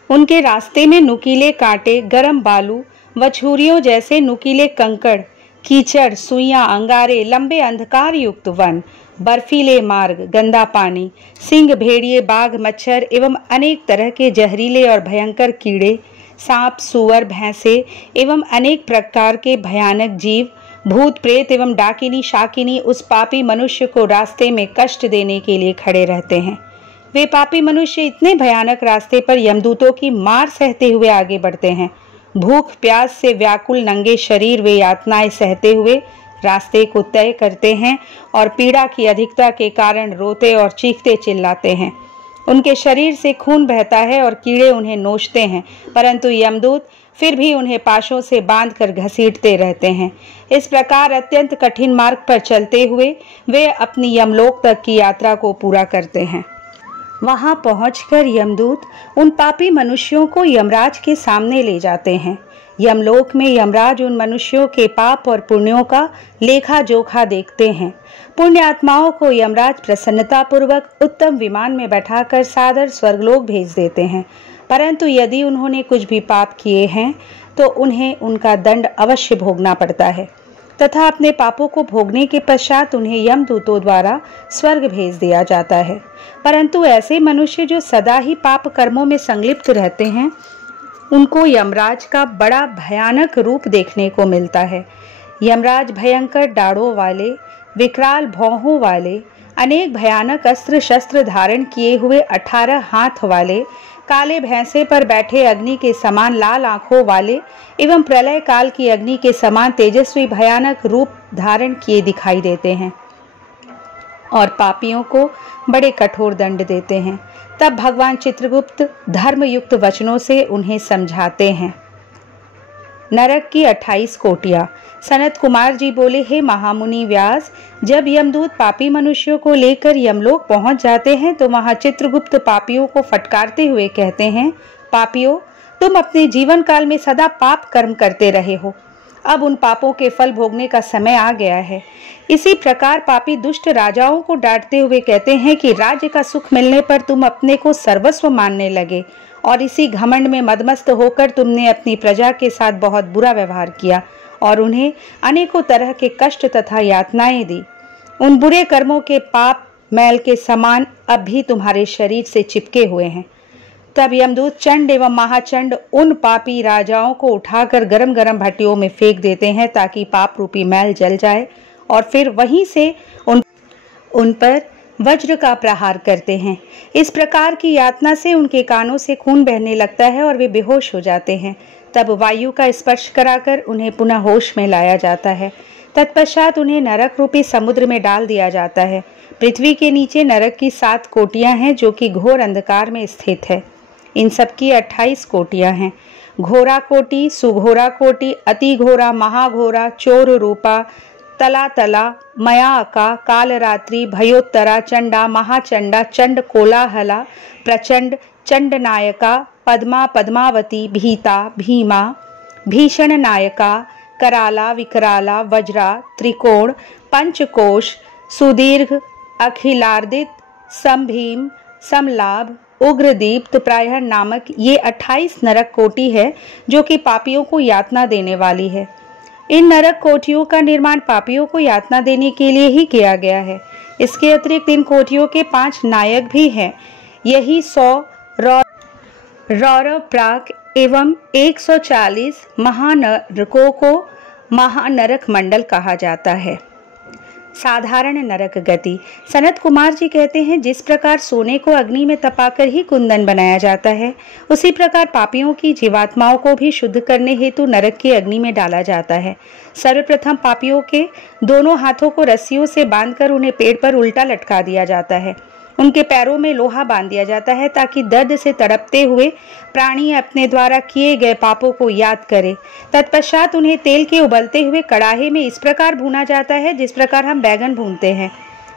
उनके रास्ते में नुकीले कांटे, गर्म बालू व छुरियों जैसे नुकीले कंकड़, कीचड़, सुइयां, अंगारे, लंबे अंधकार युक्त वन, बर्फीले मार्ग, गंदा पानी, सिंह, भेड़िए, बाघ, मच्छर एवं अनेक तरह के जहरीले और भयंकर कीड़े, सांप, सुअर, भैंसे एवं अनेक प्रकार के भयानक जीव, भूत प्रेत एवं डाकिनी शाकिनी उस पापी मनुष्य को रास्ते में कष्ट देने के लिए खड़े रहते हैं। वे पापी मनुष्य इतने भयानक रास्ते पर यमदूतों की मार सहते हुए आगे बढ़ते हैं। भूख प्यास से व्याकुल नंगे शरीर वे यातनाएं सहते हुए रास्ते को तय करते हैं और पीड़ा की अधिकता के कारण रोते और चीखते चिल्लाते हैं। उनके शरीर से खून बहता है और कीड़े उन्हें नोचते हैं, परंतु यमदूत फिर भी उन्हें पाशों से बांधकर घसीटते रहते हैं। इस प्रकार अत्यंत कठिन मार्ग पर चलते हुए वे अपनी यमलोक तक की यात्रा को पूरा करते हैं। वहां पहुंचकर यमदूत उन पापी मनुष्यों को यमराज के सामने ले जाते हैं। यमलोक में यमराज उन मनुष्यों के पाप और पुण्यों का लेखा जोखा देखते हैं। पुण्य आत्माओं को यमराज प्रसन्नतापूर्वक उत्तम विमान में बैठाकर सादर स्वर्गलोक भेज देते हैं, परंतु यदि उन्होंने कुछ भी पाप किए हैं तो उन्हें उनका दंड अवश्य भोगना पड़ता है तथा अपने पापों को भोगने के पश्चात उन्हें यमदूतों द्वारा स्वर्ग भेज दिया जाता है। परंतु ऐसे मनुष्य जो सदा ही पाप कर्मों में संलिप्त रहते हैं, उनको यमराज का बड़ा भयानक रूप देखने को मिलता है। यमराज भयंकर डाड़ों वाले, विकराल भौहों वाले, अनेक भयानक अस्त्र शस्त्र धारण किए हुए 18 हाथ वाले, काले भैंसे पर बैठे अग्नि के समान लाल आंखों वाले एवं प्रलय काल की अग्नि के समान तेजस्वी भयानक रूप धारण किए दिखाई देते हैं और पापियों को बड़े कठोर दंड देते हैं। तब भगवान चित्रगुप्त धर्मयुक्त वचनों से उन्हें समझाते हैं। नरक की 28 कोटियां। सनत कुमार जी बोले, हे महामुनि व्यास, जब यमदूत पापी मनुष्यों को लेकर यमलोक पहुंच जाते हैं तो वहां चित्रगुप्त पापियों को फटकारते हुए कहते हैं, पापियों, तुम अपने जीवन काल में सदा पाप कर्म करते रहे हो, अब उन पापों के फल भोगने का समय आ गया है। इसी प्रकार पापी दुष्ट राजाओं को डांटते हुए कहते हैं कि राज्य का सुख मिलने पर तुम अपने को सर्वस्व मानने लगे और इसी घमंड में मदमस्त होकर तुमने अपनी प्रजा के साथ बहुत बुरा व्यवहार किया और उन्हें अनेकों तरह के कष्ट तथा यातनाएं दी। उन बुरे कर्मों के पाप मैल के समान अब भी तुम्हारे शरीर से चिपके हुए हैं। तब यमदूत चंड एवं महाचंड उन पापी राजाओं को उठाकर गरम गरम भट्टियों में फेंक देते हैं ताकि पाप रूपी मैल जल जाए और फिर वहीं से उन पर वज्र का प्रहार करते हैं। इस प्रकार की यातना से उनके कानों से खून बहने लगता है और वे बेहोश हो जाते हैं। तब वायु का स्पर्श कराकर उन्हें पुनः होश में लाया जाता है। तत्पश्चात उन्हें नरक रूपी समुद्र में डाल दिया जाता है। पृथ्वी के नीचे नरक की 7 कोटियां हैं जो कि घोर अंधकार में स्थित है। इन सब की 28 कोटियां हैं। घोरा कोटि, सुघोरा कोटि, अति घोरा, महाघोरा, चोर रूपा, तला तला, मयाका, कालरात्रि, भयोत्तरा, चंडा, महाचंडा, चंड कोलाहला, प्रचंड, चंडनायका, पद्मा, पद्मावती, भीता, भीमा, भीषण नायका, कराला, विकराला, वज्रा, त्रिकोण, पंचकोश, सुदीर्घ, अखिलार्दित, समभीम, समलाभ, उग्रदीप्त प्रायः नामक ये 28 नरक कोटि है जो कि पापियों को यातना देने वाली है। इन नरक कोठियों का निर्माण पापियों को यातना देने के लिए ही किया गया है। इसके अतिरिक्त इन कोठियों के 5 नायक भी हैं। यही 100 रौरव प्राक एवं 140 महानरकों को महानरक मंडल कहा जाता है। साधारण नरक गति। सनत कुमार जी कहते हैं, जिस प्रकार सोने को अग्नि में तपाकर ही कुंदन बनाया जाता है, उसी प्रकार पापियों की जीवात्माओं को भी शुद्ध करने हेतु नरक की अग्नि में डाला जाता है। सर्वप्रथम पापियों के दोनों हाथों को रस्सियों से बांधकर उन्हें पेड़ पर उल्टा लटका दिया जाता है। उनके पैरों में लोहा बांध दिया जाता है ताकि दर्द से तड़पते हुए प्राणी अपने द्वारा किए गए पापों को याद करे। तत्पश्चात उन्हें तेल के उबलते हुए कड़ाहे में इस प्रकार भूना जाता है जिस प्रकार हम बैगन भूनते हैं।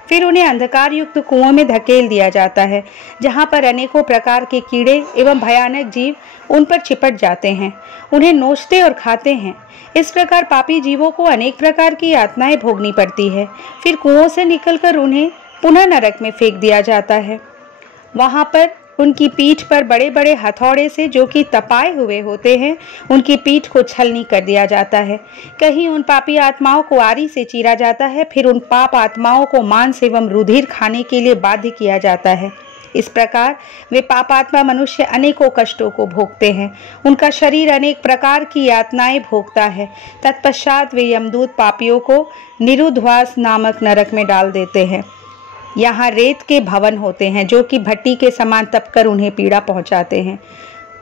फिर उन्हें अंधकार युक्त कुओं में धकेल दिया जाता है, जहां पर अनेकों प्रकार के कीड़े एवं भयानक जीव उन पर चिपट जाते हैं, उन्हें नोचते और खाते हैं। इस प्रकार पापी जीवों को अनेक प्रकार की यातनाएं भोगनी पड़ती है। फिर कुओं से निकलकर उन्हें पुनः नरक में फेंक दिया जाता है। वहां पर उनकी पीठ पर बड़े बड़े हथौड़े से, जो कि तपाए हुए होते हैं, उनकी पीठ को छलनी कर दिया जाता है। कहीं उन पापी आत्माओं को आरी से चीरा जाता है। फिर उन पाप आत्माओं को मांस एवं रुधिर खाने के लिए बाध्य किया जाता है। इस प्रकार वे पापात्मा मनुष्य अनेकों कष्टों को भोगते हैं। उनका शरीर अनेक प्रकार की यातनाएं भोगता है। तत्पश्चात वे यमदूत पापियों को निरुद्वास नामक नरक में डाल देते हैं। यहाँ रेत के भवन होते हैं जो कि भट्टी के समान तपकर उन्हें पीड़ा पहुंचाते हैं।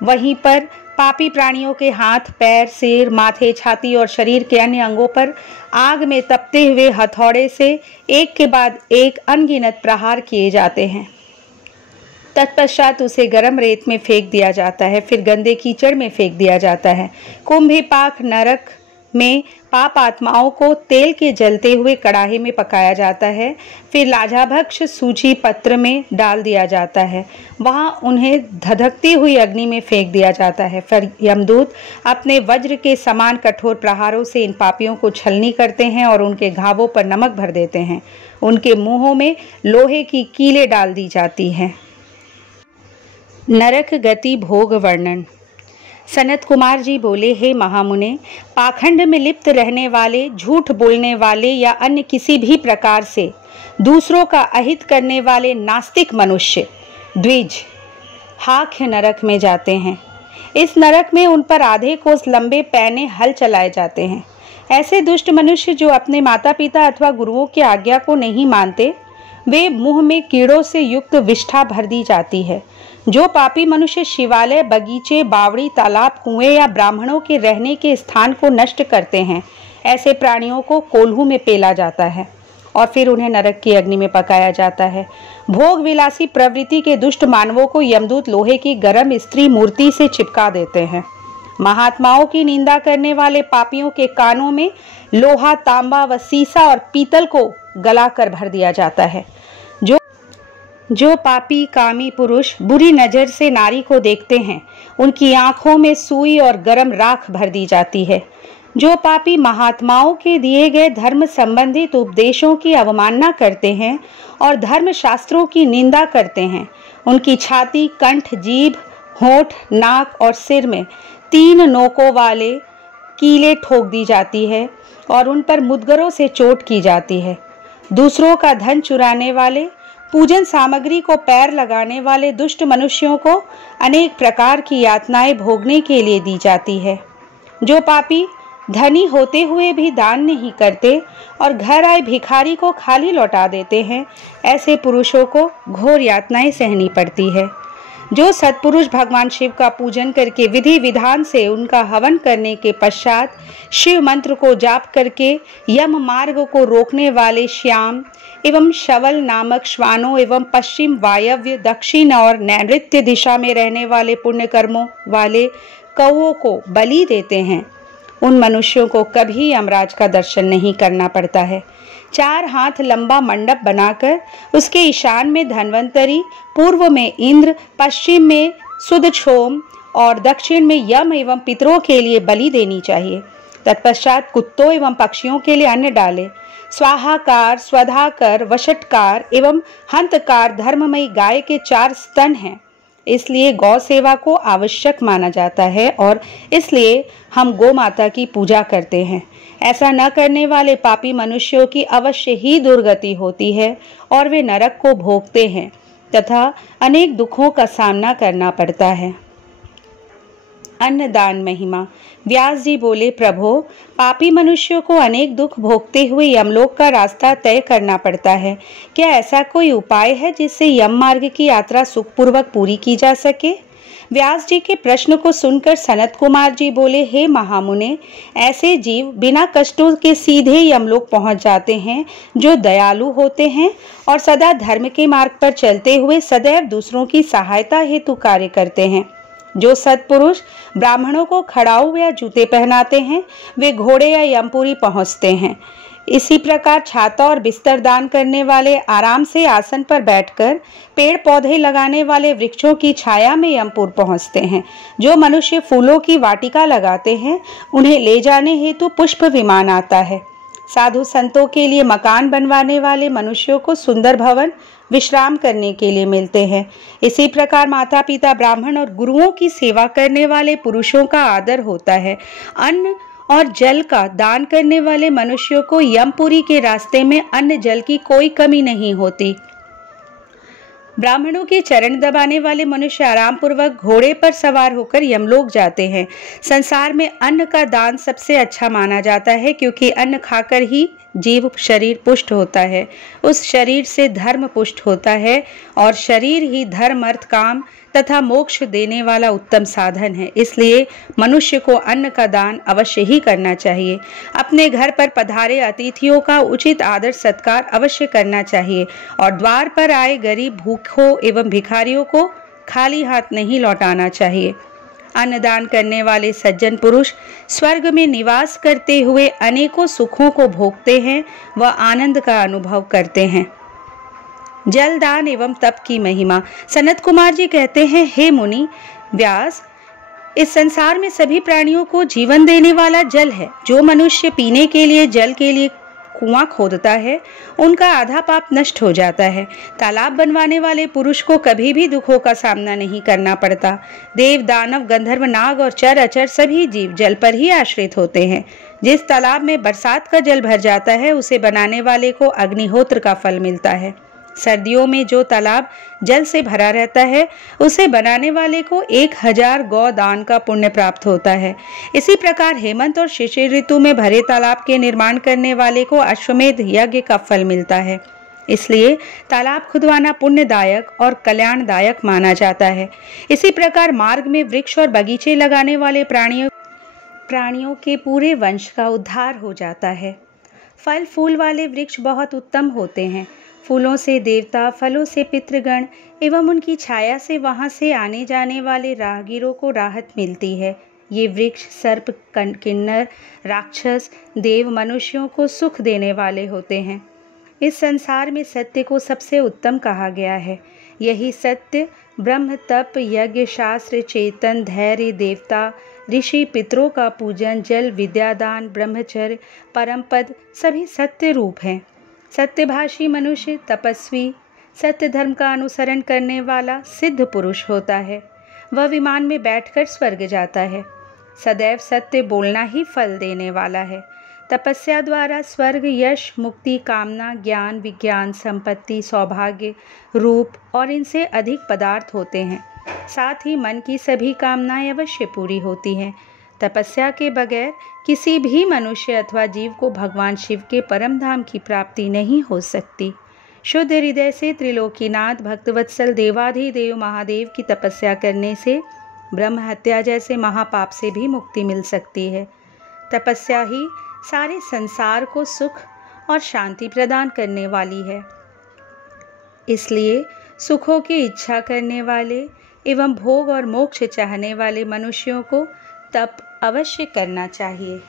वहीं पर पापी प्राणियों के हाथ, पैर, सिर, माथे, छाती और शरीर के अन्य अंगों पर आग में तपते हुए हथौड़े से एक के बाद एक अनगिनत प्रहार किए जाते हैं। तत्पश्चात उसे गर्म रेत में फेंक दिया जाता है, फिर गंदे कीचड़ में फेंक दिया जाता है। कुंभिपाक नरक में पाप आत्माओं को तेल के जलते हुए कड़ाही में पकाया जाता है, फिर लाजाभक्ष सूची पत्र में डाल दिया जाता है, वहां उन्हें धधकती हुई अग्नि में फेंक दिया जाता है। फिर यमदूत अपने वज्र के समान कठोर प्रहारों से इन पापियों को छलनी करते हैं और उनके घावों पर नमक भर देते हैं। उनके मुंहों में लोहे की कीलें डाल दी जाती हैं। नरक गति भोग वर्णन। सनत कुमार जी बोले, हे महामुने, पाखंड में लिप्त रहने वाले, झूठ बोलने वाले या अन्य किसी भी प्रकार से दूसरों का अहित करने वाले नास्तिक मनुष्य द्विज हाख्य नरक में जाते हैं। इस नरक में उन पर आधे कोस लंबे पैने हल चलाए जाते हैं। ऐसे दुष्ट मनुष्य जो अपने माता पिता अथवा गुरुओं की आज्ञा को नहीं मानते, वे मुंह में कीड़ों से युक्त विष्ठा भर दी जाती है। जो पापी मनुष्य शिवालय, बगीचे, बावड़ी, तालाब, कुएं या ब्राह्मणों के रहने के स्थान को नष्ट करते हैं, ऐसे प्राणियों को कोल्हू में पेला जाता है और फिर उन्हें नरक की अग्नि में पकाया जाता है। भोग विलासी प्रवृत्ति के दुष्ट मानवों को यमदूत लोहे की गर्म स्त्री मूर्ति से चिपका देते हैं। महात्माओं की निंदा करने वाले पापियों के कानों में लोहा, तांबा व सीसा और पीतल को गलाकर भर दिया जाता है। जो पापी कामी पुरुष बुरी नज़र से नारी को देखते हैं, उनकी आंखों में सुई और गर्म राख भर दी जाती है। जो पापी महात्माओं के दिए गए धर्म संबंधित उपदेशों की अवमानना करते हैं और धर्म शास्त्रों की निंदा करते हैं, उनकी छाती, कंठ, जीभ, होंठ, नाक और सिर में 3 नोकों वाले कीलें ठोक दी जाती है और उन पर मुद्गरों से चोट की जाती है। दूसरों का धन चुराने वाले, पूजन सामग्री को पैर लगाने वाले दुष्ट मनुष्यों को अनेक प्रकार की यातनाएं भोगने के लिए दी जाती है। जो पापी धनी होते हुए भी दान नहीं करते और घर आए भिखारी को खाली लौटा देते हैं, ऐसे पुरुषों को घोर यातनाएं सहनी पड़ती है। जो सत्पुरुष भगवान शिव का पूजन करके विधि विधान से उनका हवन करने के पश्चात शिव मंत्र को जाप करके यम मार्ग को रोकने वाले श्याम एवं शवल नामक श्वानों एवं पश्चिम, वायव्य, दक्षिण और नैऋत्य दिशा में रहने वाले पुण्य कर्मों वाले कौओं को बलि देते हैं, उन मनुष्यों को कभी यमराज का दर्शन नहीं करना पड़ता है। 4 हाथ लंबा मंडप बनाकर उसके ईशान में धन्वंतरी, पूर्व में इंद्र, पश्चिम में सुदक्षोम और दक्षिण में यम एवं पितरों के लिए बलि देनी चाहिए। तत्पश्चात कुत्तों एवं पक्षियों के लिए अन्न डाले। स्वाहाकार, स्वधाकर, वशटकार एवं हंतकार धर्ममयी गाय के 4 स्तन हैं, इसलिए गौ सेवा को आवश्यक माना जाता है और इसलिए हम गौ माता की पूजा करते हैं। ऐसा न करने वाले पापी मनुष्यों की अवश्य ही दुर्गति होती है और वे नरक को भोगते हैं तथा अनेक दुखों का सामना करना पड़ता है। अन्नदान महिमा। व्यास जी बोले, प्रभो, पापी मनुष्यों को अनेक दुख भोगते हुए यमलोक का रास्ता तय करना पड़ता है। क्या ऐसा कोई उपाय है जिससे यम मार्ग की यात्रा सुखपूर्वक पूरी की जा सके? व्यास जी के प्रश्न को सुनकर सनत कुमार जी बोले, हे महामुने, ऐसे जीव बिना कष्टों के सीधे यमलोक पहुंच जाते हैं जो दयालु होते हैं और सदा धर्म के मार्ग पर चलते हुए सदैव दूसरों की सहायता हेतु कार्य करते हैं। जो सत्पुरुष ब्राह्मणों को खड़ाऊ या जूते पहनाते हैं, वे घोड़े या यमपुरी पहुंचते हैं। इसी प्रकार छाता और बिस्तर दान करने वाले आराम से आसन पर बैठकर पेड़ पौधे लगाने वाले वृक्षों की छाया में यमपुर पहुंचते हैं। जो मनुष्य फूलों की वाटिका लगाते हैं, उन्हें ले जाने हेतु पुष्प विमान आता है। साधु संतों के लिए मकान बनवाने वाले मनुष्यों को सुंदर भवन विश्राम करने के लिए मिलते हैं। इसी प्रकार माता पिता, ब्राह्मण और गुरुओं की सेवा करने वाले पुरुषों का आदर होता है। अन्न और जल का दान करने वाले मनुष्यों को यमपुरी के रास्ते में अन्न जल की कोई कमी नहीं होती। ब्राह्मणों के चरण दबाने वाले मनुष्य आराम पूर्वक घोड़े पर सवार होकर यमलोक जाते हैं। संसार में अन्न का दान सबसे अच्छा माना जाता है, क्योंकि अन्न खाकर ही जीव शरीर पुष्ट होता है, उस शरीर से धर्म पुष्ट होता है और शरीर ही धर्म अर्थ काम तथा मोक्ष देने वाला उत्तम साधन है। इसलिए मनुष्य को अन्न का दान अवश्य ही करना चाहिए। अपने घर पर पधारे अतिथियों का उचित आदर सत्कार अवश्य करना चाहिए और द्वार पर आए गरीब भूखों एवं भिखारियों को खाली हाथ नहीं लौटाना चाहिए। अन्नदान करने वाले सज्जन पुरुष स्वर्ग में निवास करते हुए अनेकों सुखों को भोगते हैं व आनंद का अनुभव करते हैं। जल दान एवं तप की महिमा। सनत कुमार जी कहते हैं, हे मुनि व्यास, इस संसार में सभी प्राणियों को जीवन देने वाला जल है। जो मनुष्य पीने के लिए जल के लिए कुआं खोदता है, उनका आधा पाप नष्ट हो जाता है। तालाब बनवाने वाले पुरुष को कभी भी दुखों का सामना नहीं करना पड़ता। देव, दानव, गंधर्व, नाग और चर अचर सभी जीव जल पर ही आश्रित होते हैं। जिस तालाब में बरसात का जल भर जाता है, उसे बनाने वाले को अग्निहोत्र का फल मिलता है। सर्दियों में जो तालाब जल से भरा रहता है, उसे बनाने वाले को 1000 गौ दान का पुण्य प्राप्त होता है। इसी प्रकार हेमंत और शिशिर ऋतु में भरे तालाब के निर्माण करने वाले को अश्वमेध यज्ञ का फल मिलता है। इसलिए तालाब खुदवाना पुण्यदायक और कल्याणदायक माना जाता है। इसी प्रकार मार्ग में वृक्ष और बगीचे लगाने वाले प्राणियों के पूरे वंश का उद्धार हो जाता है। फल फूल वाले वृक्ष बहुत उत्तम होते हैं। फूलों से देवता, फलों से पितृगण एवं उनकी छाया से वहां से आने जाने वाले राहगीरों को राहत मिलती है। ये वृक्ष सर्प, किन्नर, राक्षस, देव, मनुष्यों को सुख देने वाले होते हैं। इस संसार में सत्य को सबसे उत्तम कहा गया है। यही सत्य ब्रह्म, तप, यज्ञ, शास्त्र, चेतन, धैर्य, देवता, ऋषि, पितरों का पूजन, जल, विद्यादान, ब्रह्मचर्य, परम पद सभी सत्य रूप हैं। सत्यभाषी मनुष्य तपस्वी, सत्य धर्म का अनुसरण करने वाला सिद्ध पुरुष होता है। वह विमान में बैठकर स्वर्ग जाता है। सदैव सत्य बोलना ही फल देने वाला है। तपस्या द्वारा स्वर्ग, यश, मुक्ति, कामना, ज्ञान, विज्ञान, संपत्ति, सौभाग्य, रूप और इनसे अधिक पदार्थ होते हैं। साथ ही मन की सभी कामनाएं अवश्य पूरी होती हैं। तपस्या के बगैर किसी भी मनुष्य अथवा जीव को भगवान शिव के परम धाम की प्राप्ति नहीं हो सकती। शुद्ध हृदय से त्रिलोकीनाथ भक्तवत्सल देवाधिदेव महादेव की तपस्या करने से ब्रह्म हत्या जैसे महापाप से भी मुक्ति मिल सकती है। तपस्या ही सारे संसार को सुख और शांति प्रदान करने वाली है। इसलिए सुखों की इच्छा करने वाले एवं भोग और मोक्ष चाहने वाले मनुष्यों को तप अवश्य करना चाहिए।